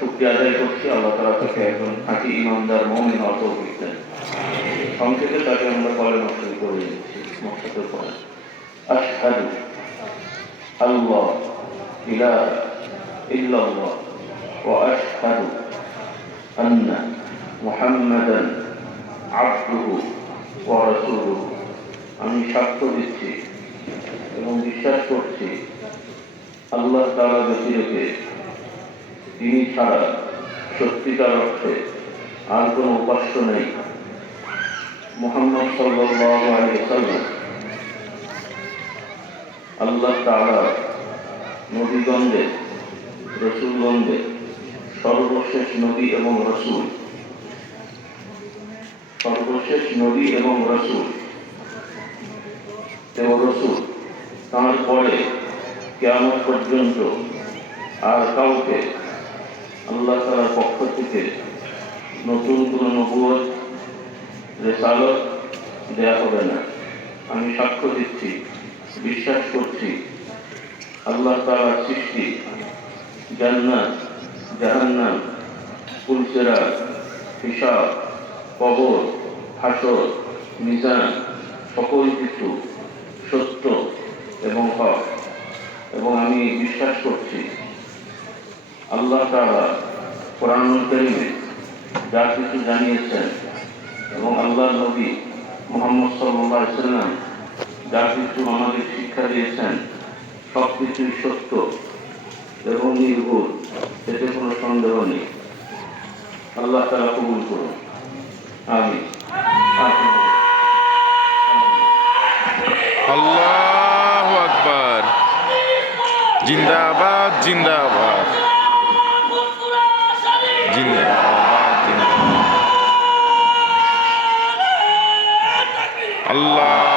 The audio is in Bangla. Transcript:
শুকরিয়া আদায় করছি। আল্লাহ তাআলা তাকে একজন খাঁটি ঈমানদার মুমিন হওয়ার তৌফিক দেন। সংক্ষেপে তাকে আমরা কলেমা শুরু করে দিচ্ছি। মক্কাতে পড়েন আশহাদু আল্লাহ ইলাহা ইল্লাল্লাহ ওয়া আশহাদু আন্না মুহাম্মাদান আবদুহু ওয়া রাসূলুহু। আমি সাক্ষ্য দিচ্ছি এবং বিশ্বাস করছি আল্লাহ তাআলা ব্যতিরেকে তিনি ছাড়া সত্যিকার অর্থে আর কোনো উপাস্য নেই। মুহাম্মদ সাল্লাল্লাহু আলাইহি ওয়াসাল্লাম আল্লাহ তাআলা নবীগণদের রাসূলগণদের সর্বশেষ নবী এবং রাসূল, সর্বশেষ নবী এবং রাসূল তার পরে কিয়ামত পর্যন্ত আর কাউকে আল্লাহ তাআলার পক্ষ থেকে নতুন কোনো নবুয়ত রিসালাত দেয়া হবে না। আমি সাক্ষ্য দিচ্ছি, বিশ্বাস করছি আল্লাহ তাআলার সৃষ্টি, জান্নাত, জাহান্নাম, পুলসিরাত, হিসাব, কবর, হাসর, মিজান সকল কিছু সত্য এবং হক। এবং আমি বিশ্বাস করছি আল্লাহ তাআলা কোরআনুল কারীমে যা কিছু জানিয়েছেন এবং আল্লাহর নবী মুহাম্মদ সাল্লাল্লাহু আলাইহি ওয়াসাল্লাম যা কিছু আমাদের শিক্ষা দিয়েছেন সব কিছুই সত্য এবং নির্ভুল, এতে কোনো সন্দেহ নেই। আল্লাহ তাআলা কবুল করুন, আমিন। আল্লাহু আকবার। জিন্দাবাদ জিন্দাবাদ জিন্দাবাদ জিন্দাবাদ। আল্লাহ